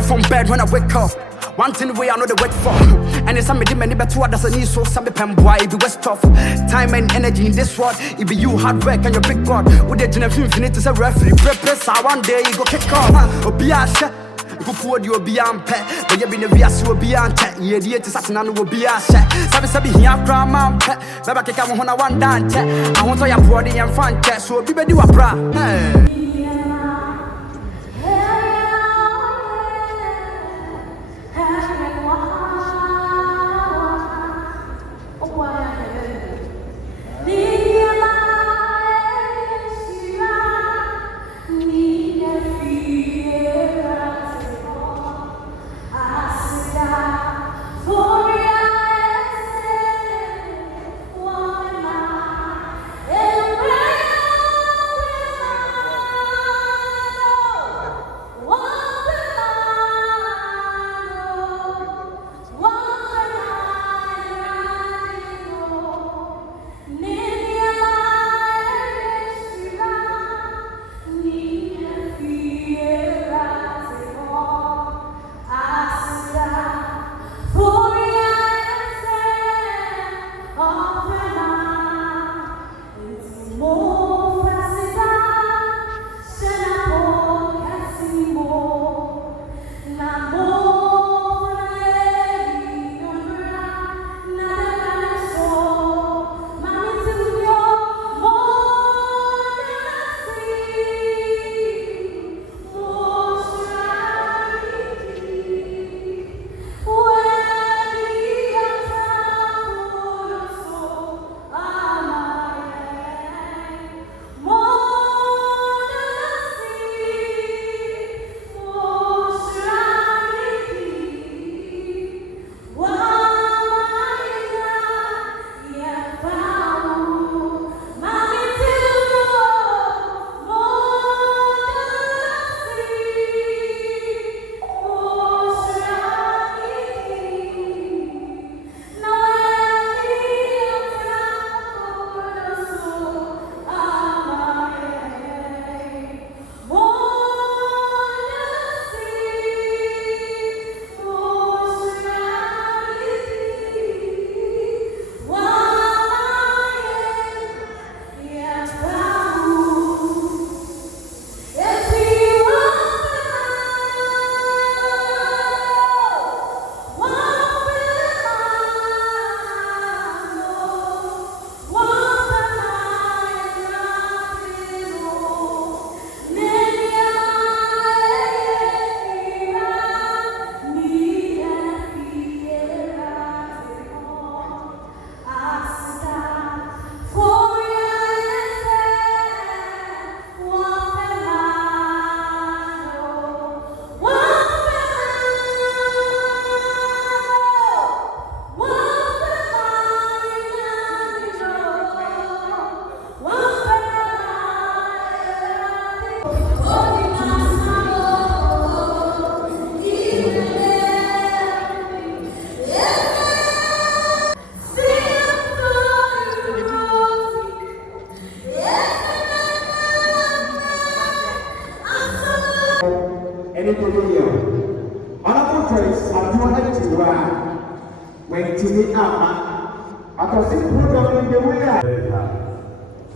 right from bed when I wake up. One thing way I know the wait for. And it's something many better what does a need so some pen boy it be west tough. Time and energy in this world, it be you hard work and your big God. With the generation infinite as a referee, prepare one day you go kick off. Obiasha. Kufu you be on pet, but you been a vias will be on tech. Ye dear to Satan will be a set. Sabi here, grandma pet. Baba can come on one dance. I want to your body and fun test, so be do a bra.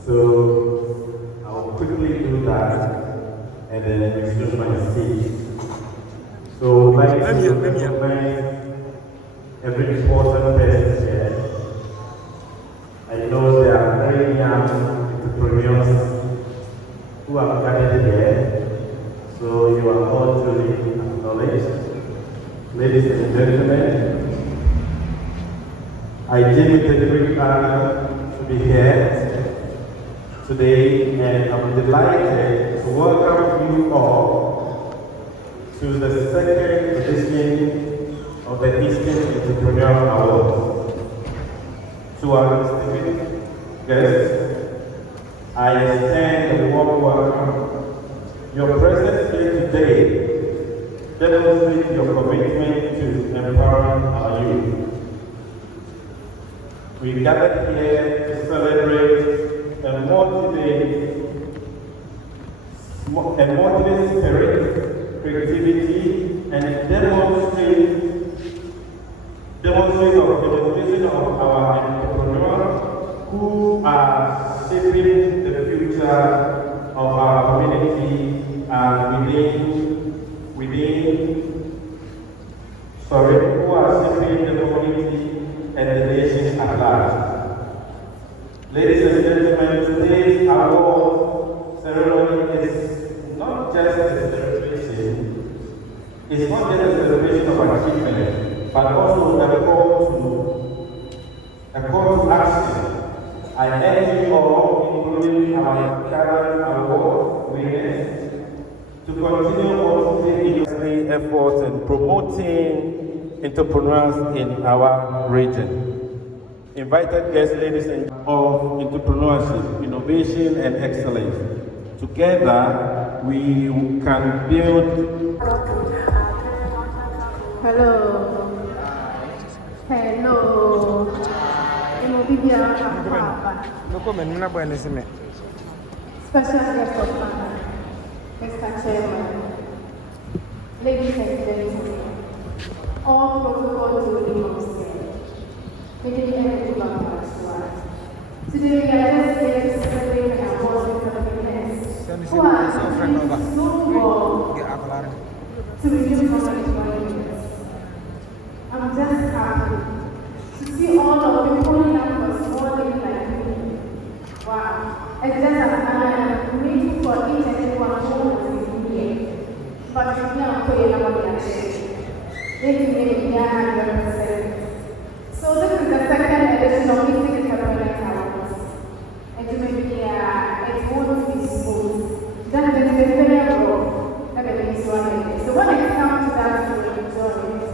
So I'll quickly do that and then introduce my speech. So like to recognize every important person here. I know there are very young entrepreneurs who have gathered here, so you are all truly acknowledged. Ladies and gentlemen, I deem it a great honor to be here today, and I'm delighted to welcome you all to the second edition of the Eastern Entrepreneur Awards. To our distinguished guests, I extend a warm welcome. Your presence here today demonstrates your commitment to empowering our youth. We gathered here to celebrate a motivated spirit, creativity, and of our entrepreneurs who are shaping the future of our community who are shaping the community and the nation at large. Ladies and gentlemen, today's award ceremony is not just a celebration. It's not just a celebration of achievement, but also a call to action. I urge you all, including our current award winners, to continue motivating efforts and promoting entrepreneurs in our region. Invited guests, ladies and gentlemen, of entrepreneurship, innovation, and excellence. Together, we can build. Hello. Special guest of honor, Mr. Chairman, ladies and gentlemen, all protocols will be observed. Today we are just here to celebrate and award the competence who are so warm to renew knowledge for years. I'm just happy to see all of you pulling up for small things like me. Wow, it's just an honor and I'm grateful for each and every one who was here. But you can't put it on the action. This is maybe 100%. So this is the second edition of Music Entrepreneurs Awards. And you may be it won't be smooth. That is the variable everything is running. So when it comes to that, you will enjoy it.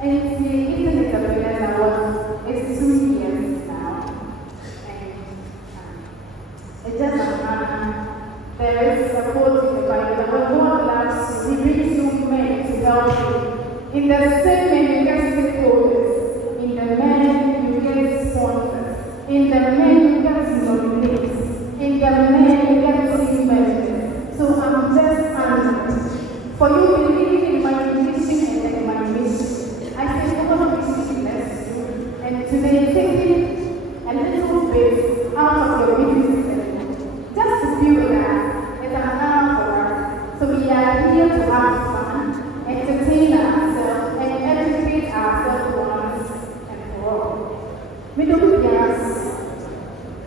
And the Music Entrepreneurs Awards is 2 years now. And it's just an honor. There is support in the Bible. But God loves you. He brings you men to help you. In the same way, you get stakeholders. In the men, you get sponsors. In the men, you get nominates. In the men, you get team members. So I'm just honored for you believing in my mission and in my mission. I say, God will bless you. And today, taking a little bit out of your business, just to build that, is an honor for us. So we are here to have fun, entertain ourselves, and educate ourselves once and for all. We don't be asked.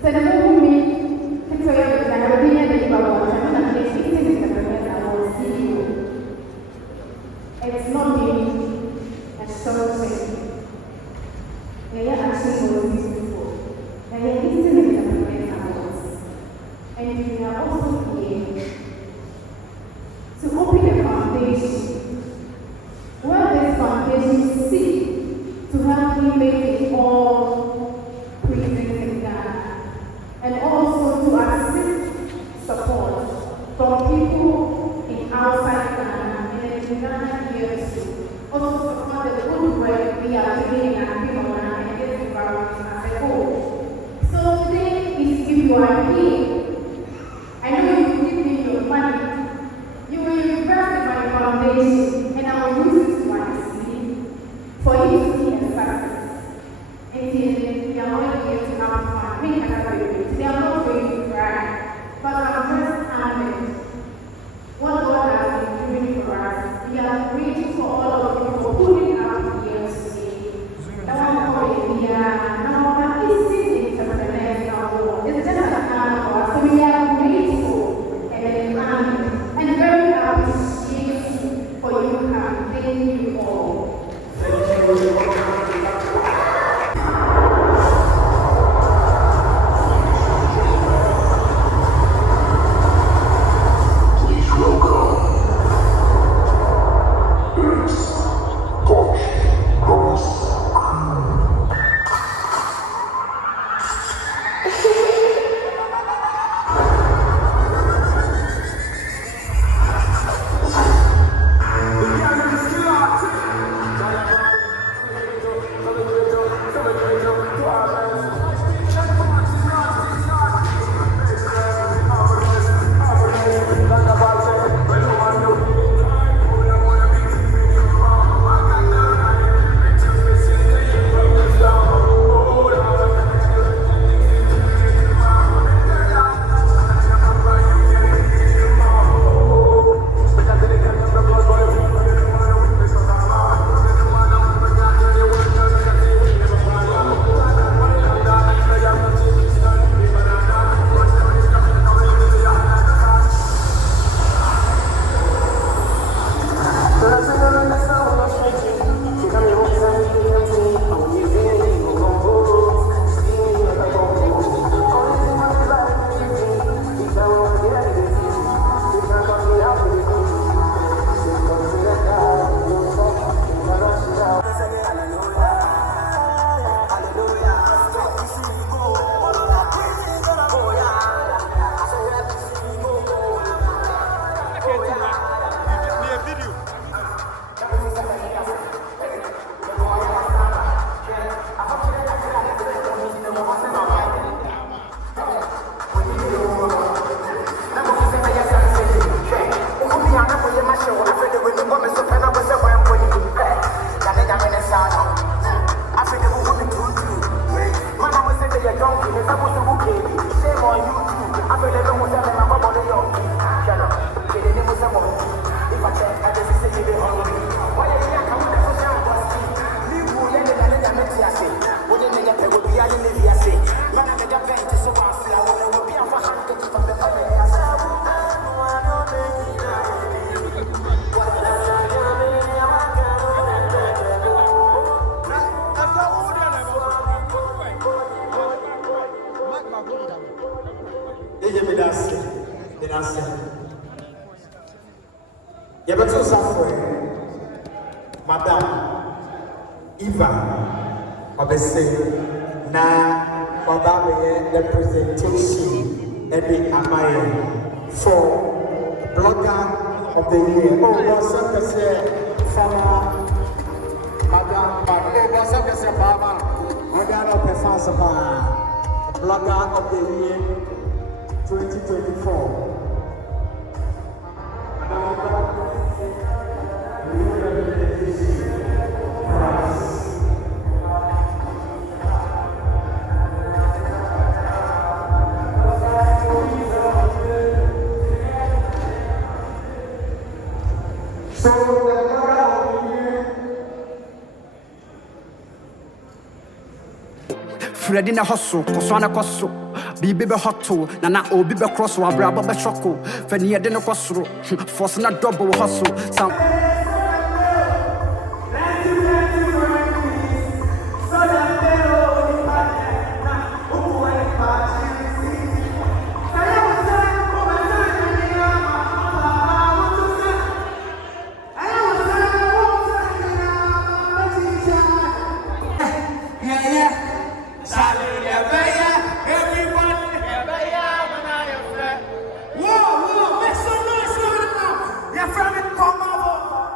So the moment we picture it, I have been at the Bible, I'm not getting it, I will see you. It's not me, it's something. They are actually going before. They are listening to the Bible. And we are also here to open the foundation. Where this foundation seeks to help me make it all present in Ghana, and also to assist support from people in outside Ghana and in Ghana here too. Also support the good work we are doing in our people and this environment as a whole. So today is if you are here, I know you give me your money. You will invest in my foundation and I will use it wisely for you to see a success. And we are not here to have fun. We are not going to cry. But I'm just honored what God has been doing for us. We are grateful for all of you for pulling out here today. I want to call it here. Now, this is Entrepreneurs Award. It's just an honor for us. So we are grateful and honored and very appreciative for you coming. Thank you all. Thank you. Yeah, Madam Eva Obese na Obabe the presentation Ebi Amaye for Blogger of the Year. Oh, what's up, Farmer Madam what's up, Farmer Blogger of the Year 2024. Freddy na hustle, Koswana Kosso, Bibi be hot Nana Obi be cross or Brabo be choco, Fenia de no Cosro, Force na double hustle, some. Whoa, make some noise for them now. Your friend come over.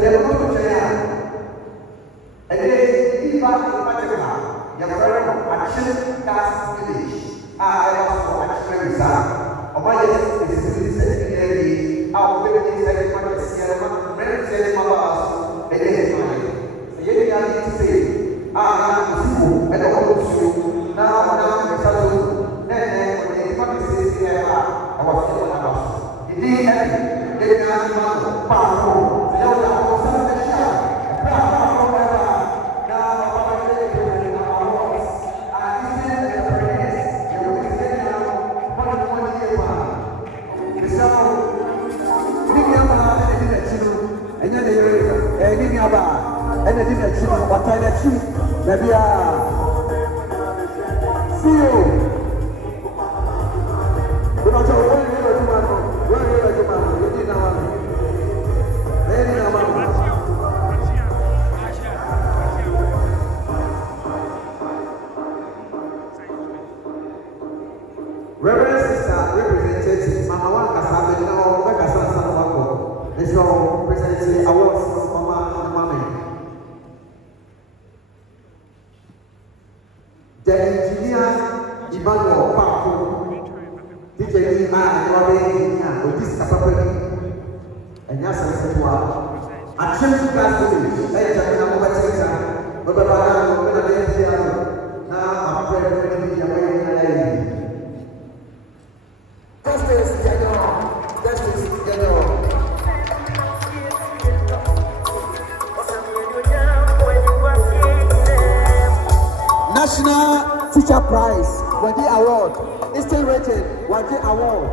they were not to and then, if I your brother, Action Cast Village, I also actually resign. Or my yes, is this our baby said, very said, Mama, and then so yet I need to say, I don't know, now, the salute, then, when the family says, I was feeling about it. Indeed, they are not powerful, they don't have some of the shop. And I didn't achieve what I achieved. Maybe see you. But I told you, Reverend Sister representative, Mama One Casabe, now Becca San Let's go present the awards for Mama and Mommy. The engineer Emmanuel Paco, DJ Emmanuel, with this capability, and yes, I said, wow. I change class village, I just know what it is, but I'm going to be here. Now I'm praying to be away. National Teacher Prize, Wadi Award, Eastern Region, Wadi Award.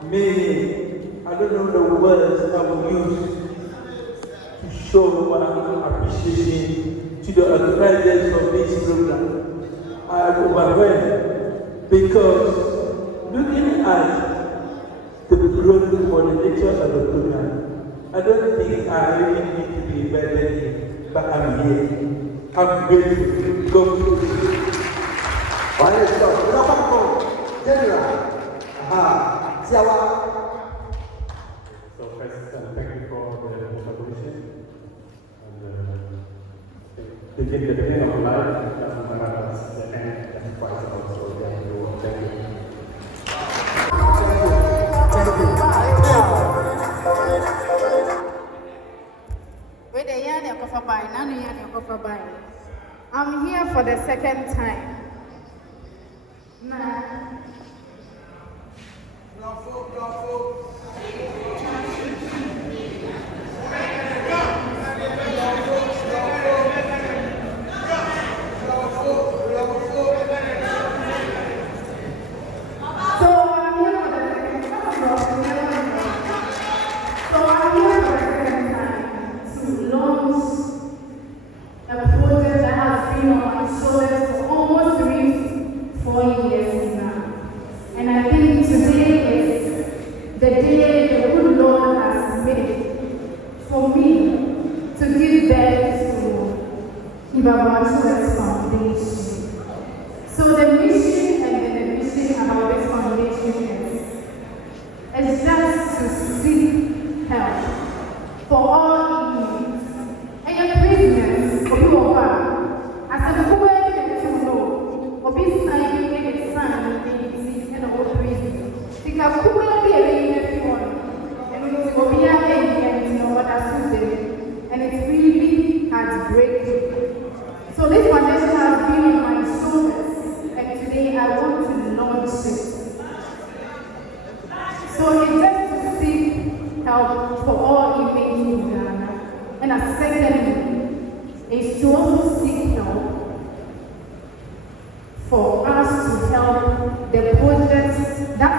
Meaning, I don't know the words I will use to show my appreciation to the organizers of this program. I am overwhelmed because looking at the program for the nature of the program, I don't think I really need to be invited in, but I'm here. I'm grateful. Go. So first, thank you for the collaboration. And the beginning of life doesn't matter as the end and the price also. Thank you. Thank you. I'm here for the second time. So the mission and the vision about this foundation is just to seek help for all needs. And your prisoners, for you as a poor to know, or be signing a son and a whole prison. Think of who will be everyone, and we will be and know what I suited, and it's really heartbreaking. So this foundation has been on my shoulders, and today I want to launch it. So it's just to seek help for all inmates in Ghana. And a secondly, is to also seek help for us to help the projects that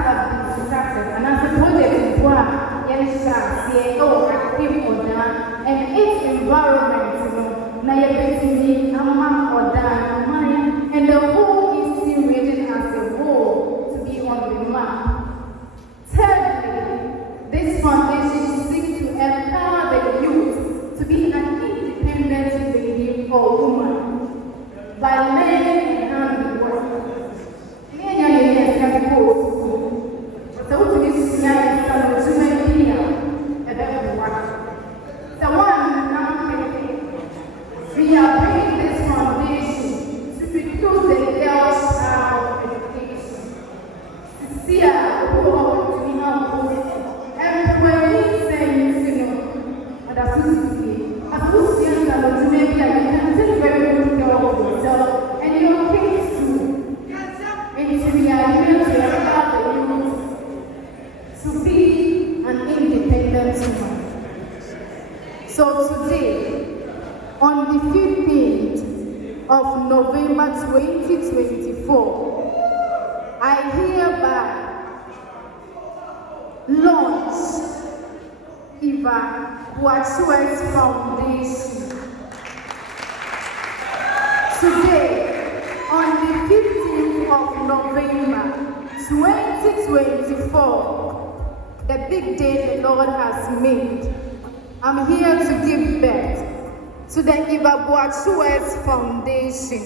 of November 2024, I hereby launch Eva Boachuez Foundation. Today, on the 15th of November 2024, the big day the Lord has made, I'm here to give birth to the Eva Boachuez Foundation.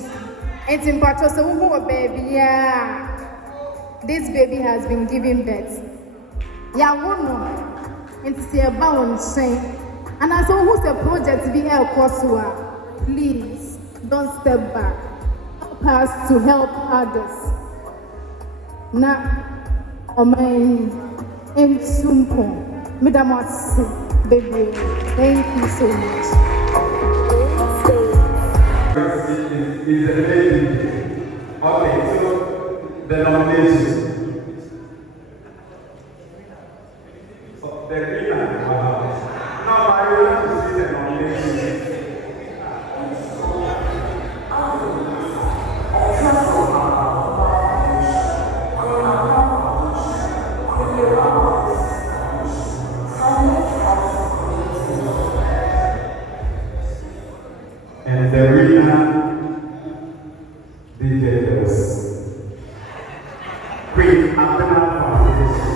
It's in Patoso, baby, yeah. This baby has been giving birth. Yeah, it's a bounce. And as who's the project be El Kosua, please don't step back. Help us to help others. Na Omain in Sumpo, Midamas, baby. Thank you so much. Is a lady. Okay, so the nomination. So the winner. Now I want to see the nomination. And the winner details Queen Abena Foundation.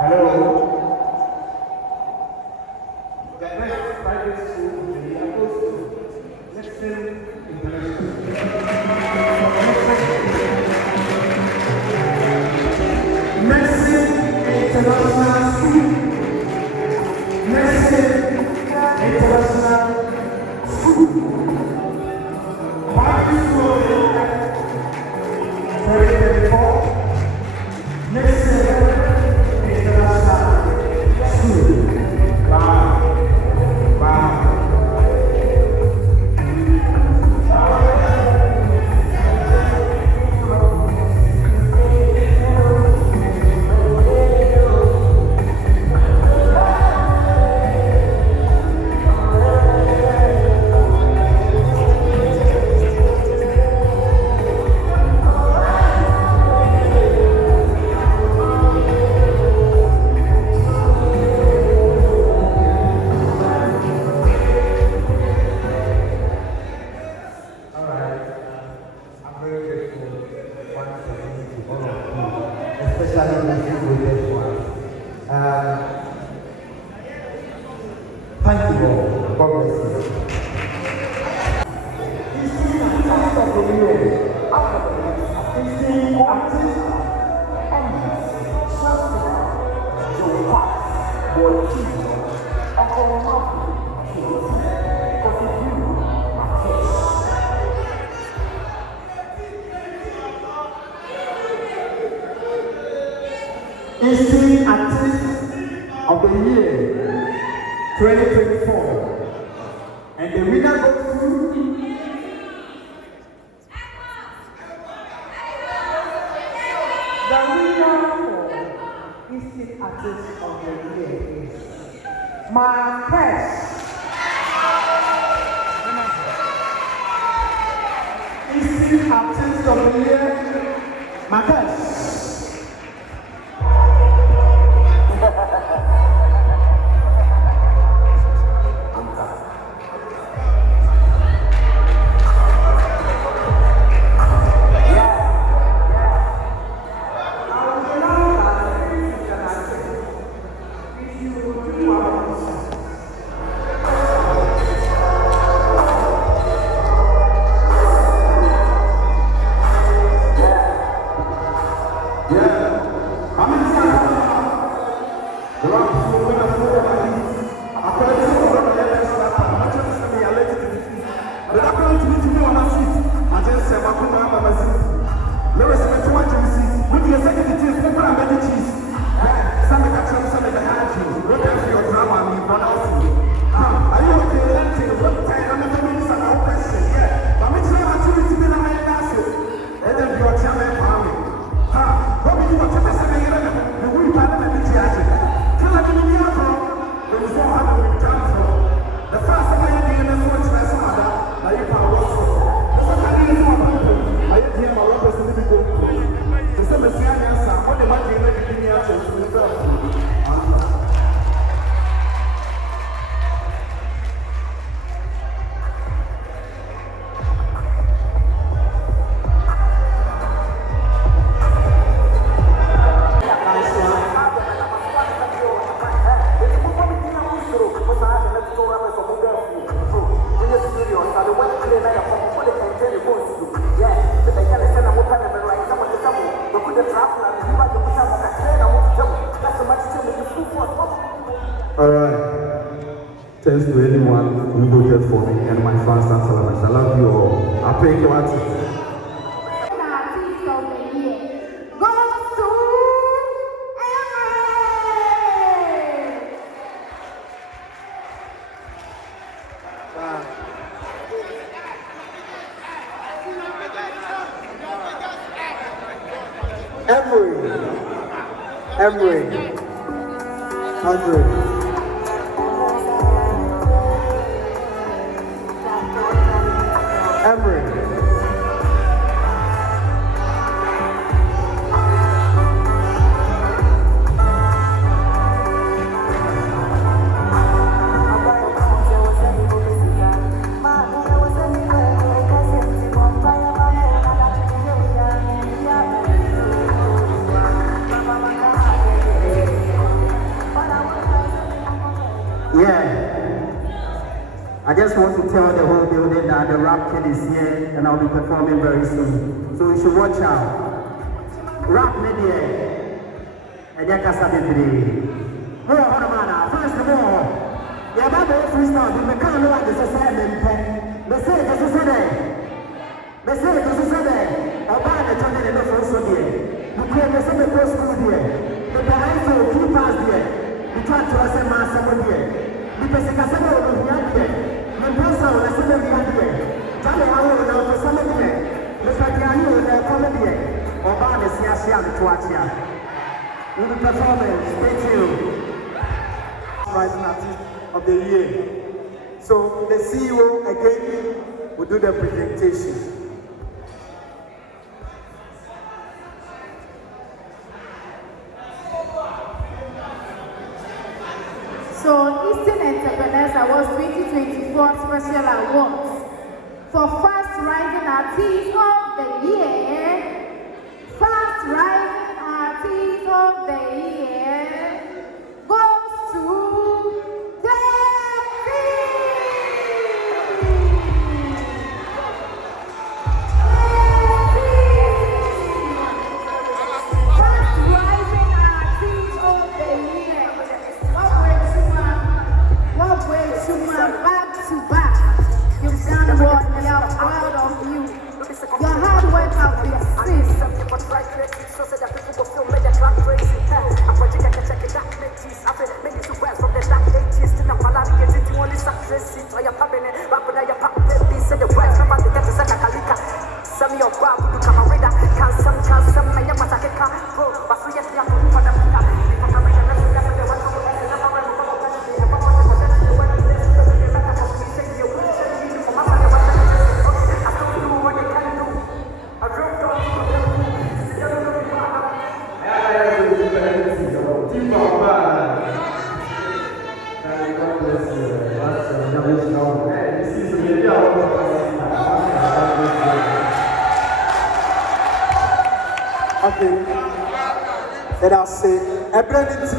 Hello. The best private school in the Eastern Artist of the Year 2024. And the winner goes to The winner for Eastern Artist of the Year is Marquez. Eastern Artist of the Year, Marcus. Thanks to anyone who voted for me and my fans and Salaman. I love you all. I pay you Artist of the Year goes to Emery. 100. Emery. I just want to tell the whole building that the Rap Kid is here and I'll be performing very soon. So you should watch out. Rap Media. And you can start it today. First of all, the Bible freestyle, we can't know what this is saying. They say this is there. They say this is there. About the channel in the first of the year. You claim the same post school there. The behind the keep us there. You try to say master there. Because the customer will be here. The person will say that we are here. Tell me how we will for some of them. The Fatiani will come here. Or by the Siasia to Tuatia. With the performance, stay tuned. Rising Artist of the Year. So the CEO again will do the presentation. So, Eastern Entrepreneurs Awards 2024 Special Awards for First Rising Artist of the Year. First Rising Artist of the Year goes to Daisy. Let us say, ability.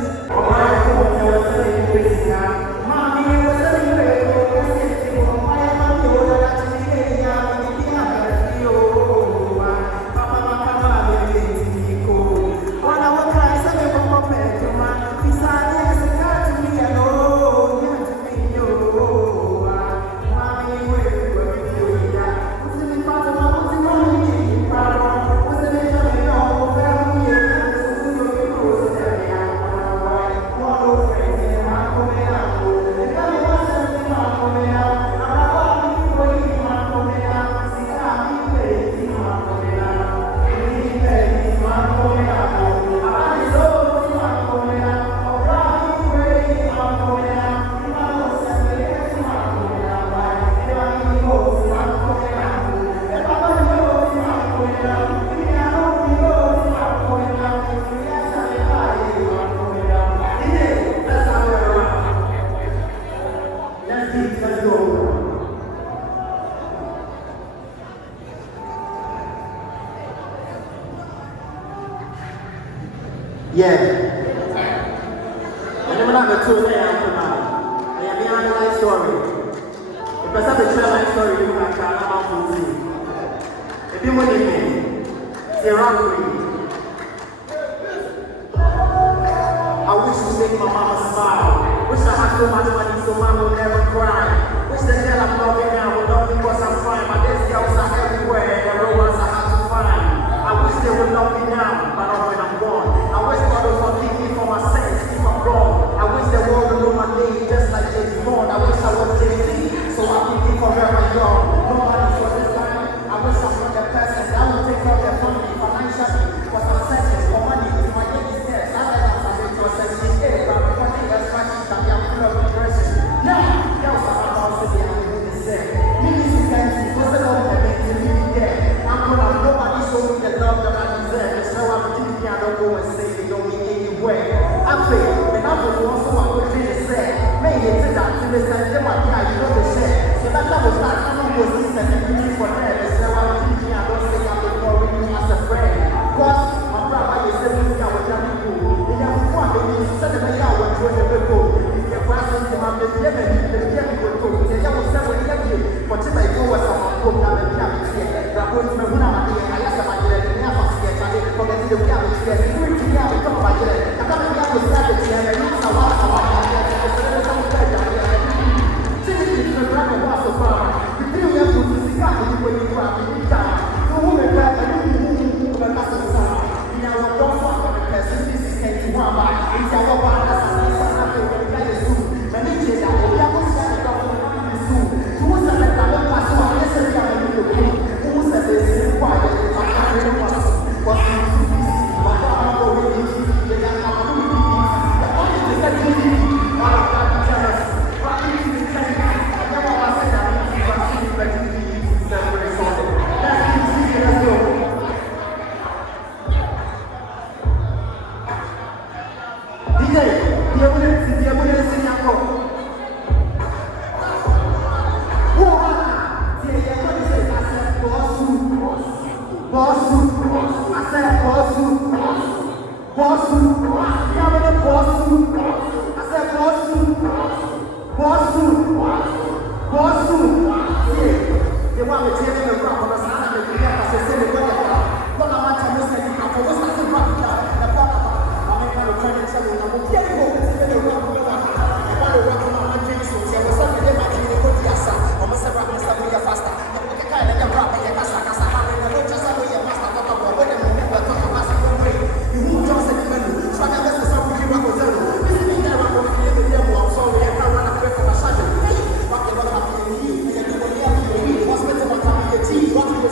Yeah. And I'm not going to I am behind the life story. If I start to tell my story, you can tell about it. If you want to say robbery. I wish to make my mama smile. Wish I had so much money so mama would never cry. Wish the girl I'm loving now would love me because I'm fine. But these girls are everywhere and the real ones I have to find. I wish they would love me now, but not when I'm gone. I wish God would forgive me for my sins if I'm wrong. I wish the world would know my name just like James Bond. I wish I was Jay-Z, so I could be forever young. Nobody for this time. I wish I was the person that would take care of their family financially. Because I'm searching for money with my daily steps. I like that I'm into a section 8, but I'm recording as much as I'm full of regression. Now, girls are about to be able to say, Mimi is empty, what's the love that makes you leave there? I'm gonna nobody show me the love that I deserve. So I'm thinking I don't go and say they don't mean anywhere. I feel, and I'm the one so I would really say, may you take that to the side, they might be you know the share. So that was not someone was listening and looking for them. So I'm thinking I don't say I'm ignoring you as a friend. Because my brother is saying I was young people. They never want me to send them out when you're the people. If you're passing to my baby, the baby will go. They never said what they did. But if I go with someone, go down and be able to say, I'm going to be one of my I asked about it, and I was here, I didn't forget the reality. Security, I will talk about it. I thought we have to start it here, and it's a lot of What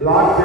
Black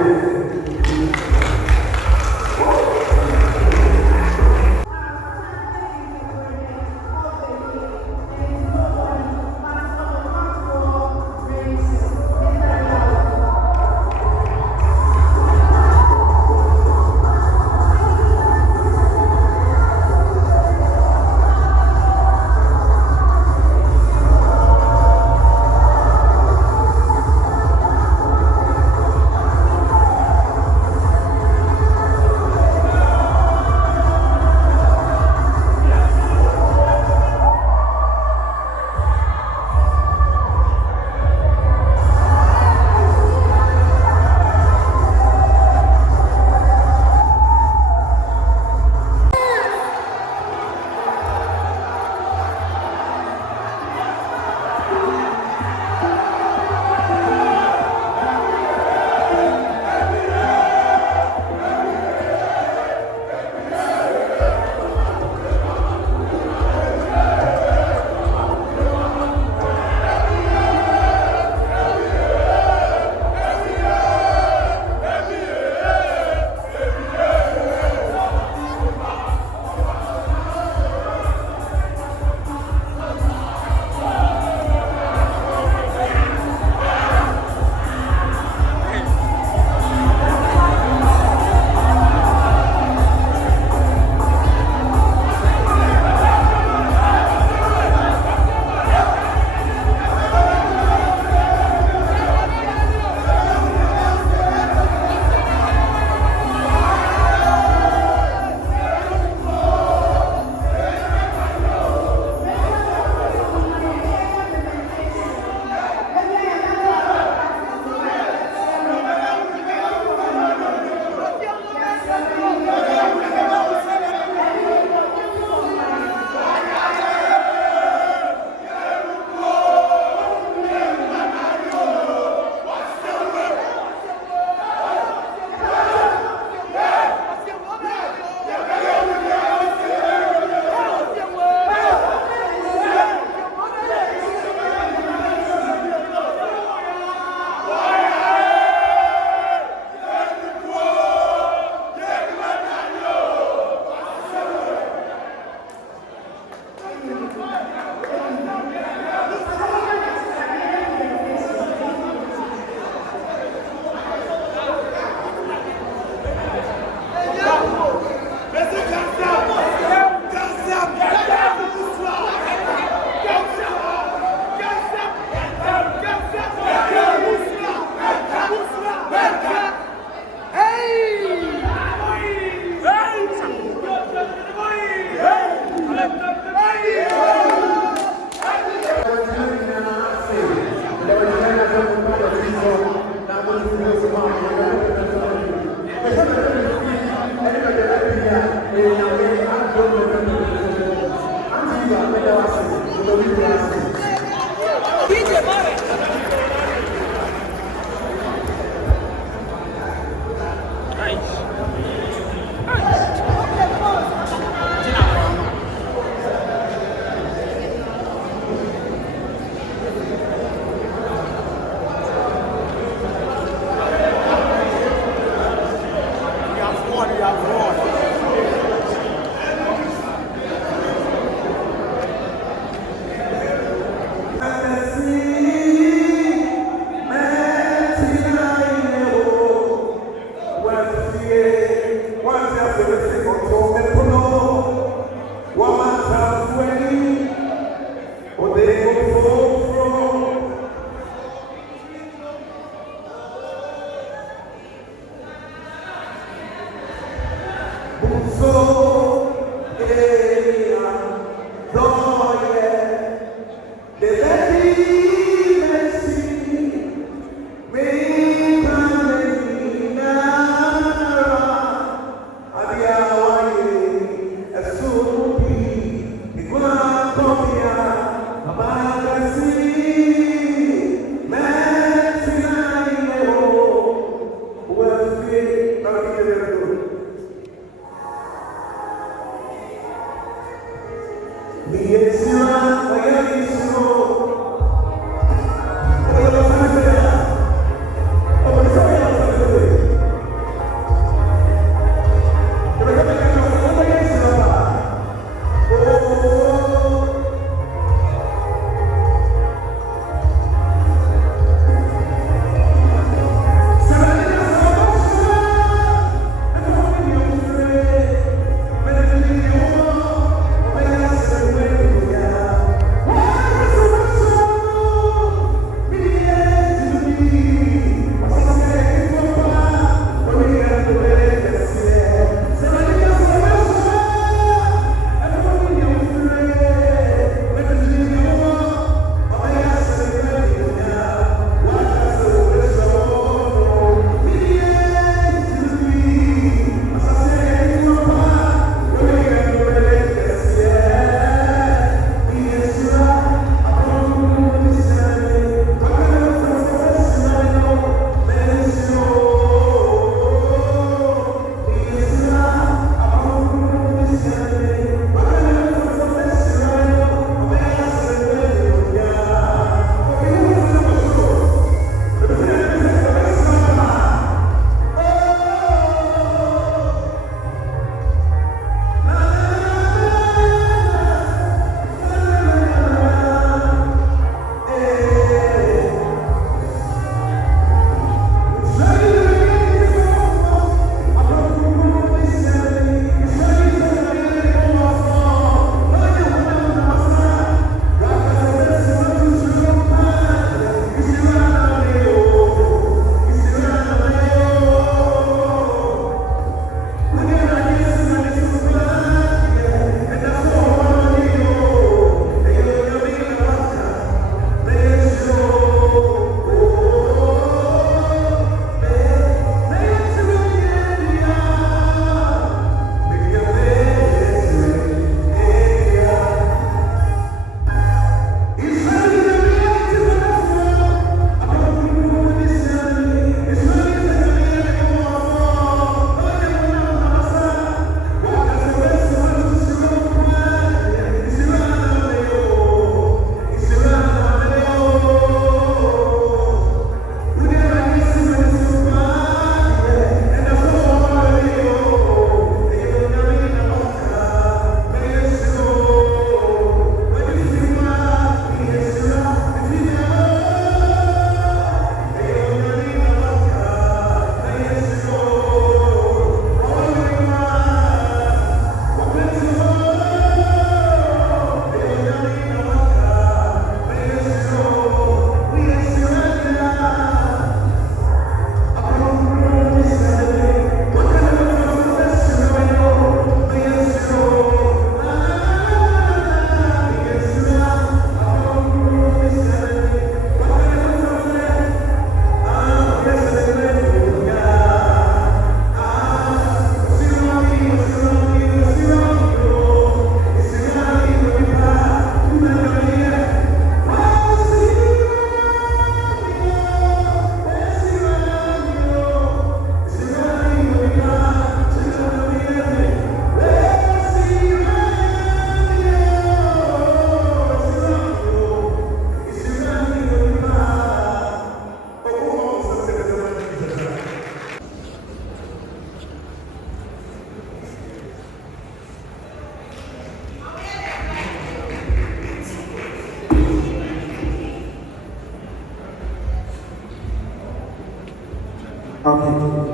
Okay.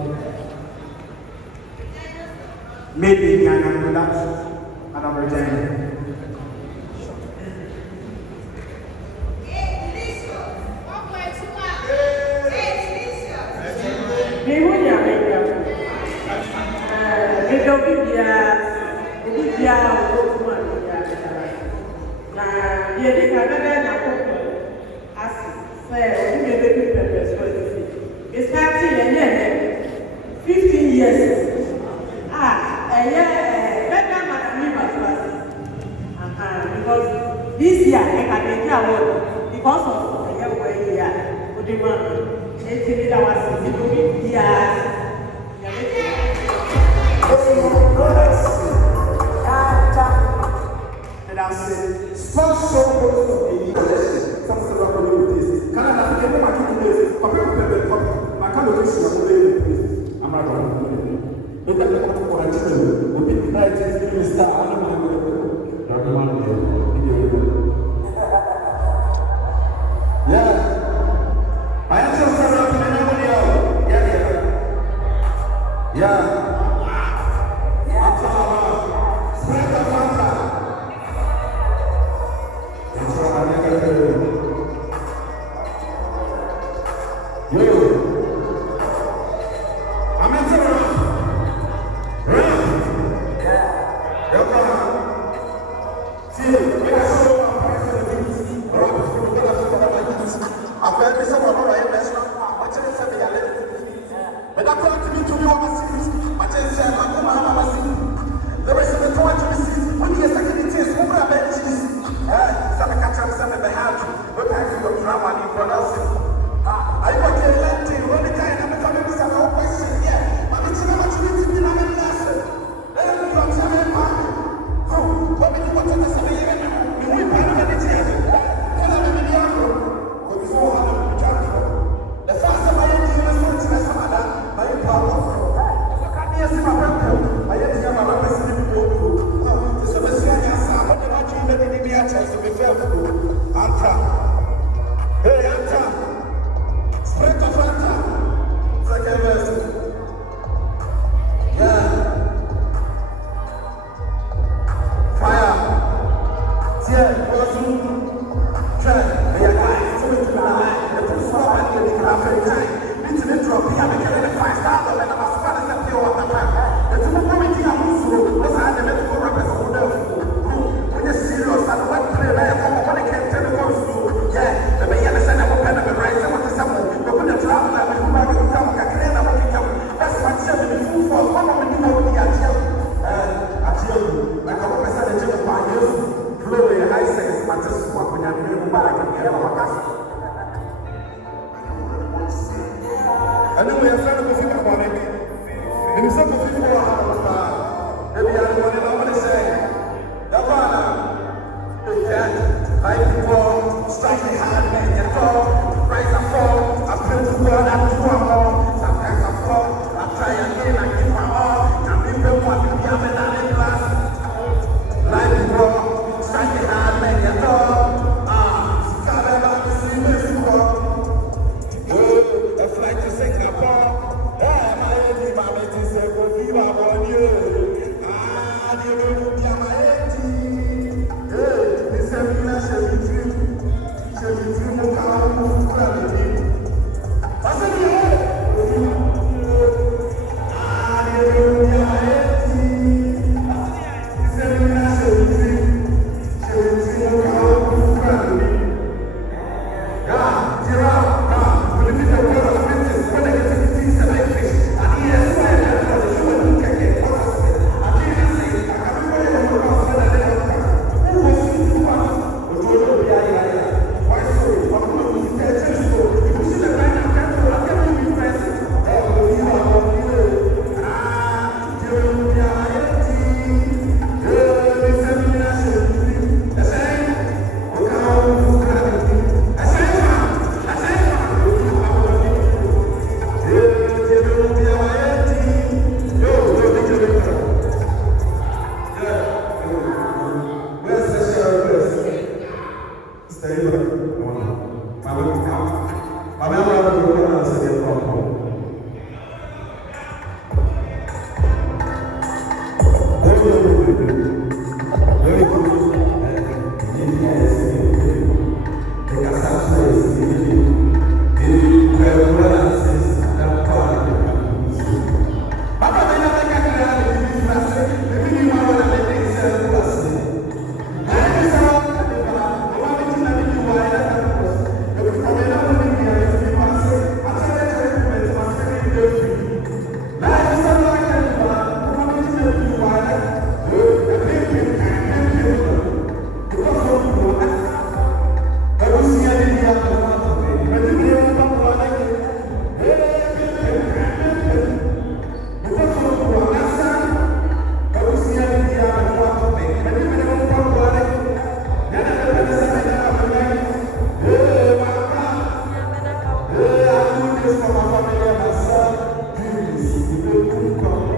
Maybe I can relax and I'm returning. Bihunya mereka. Mereka This year, I can make a award because of the year here. What do you want? It's a was And I said, sponsor some sort of communities. Can I get my communities? I can't do this. I'm not going to do it. But I'm not going to do it. We'll be united in the star. I don't know. Dr. Monday. Yeah. I am so sorry for anybody else. Yeah. Yeah. for my family and myself. Please, if you don't come.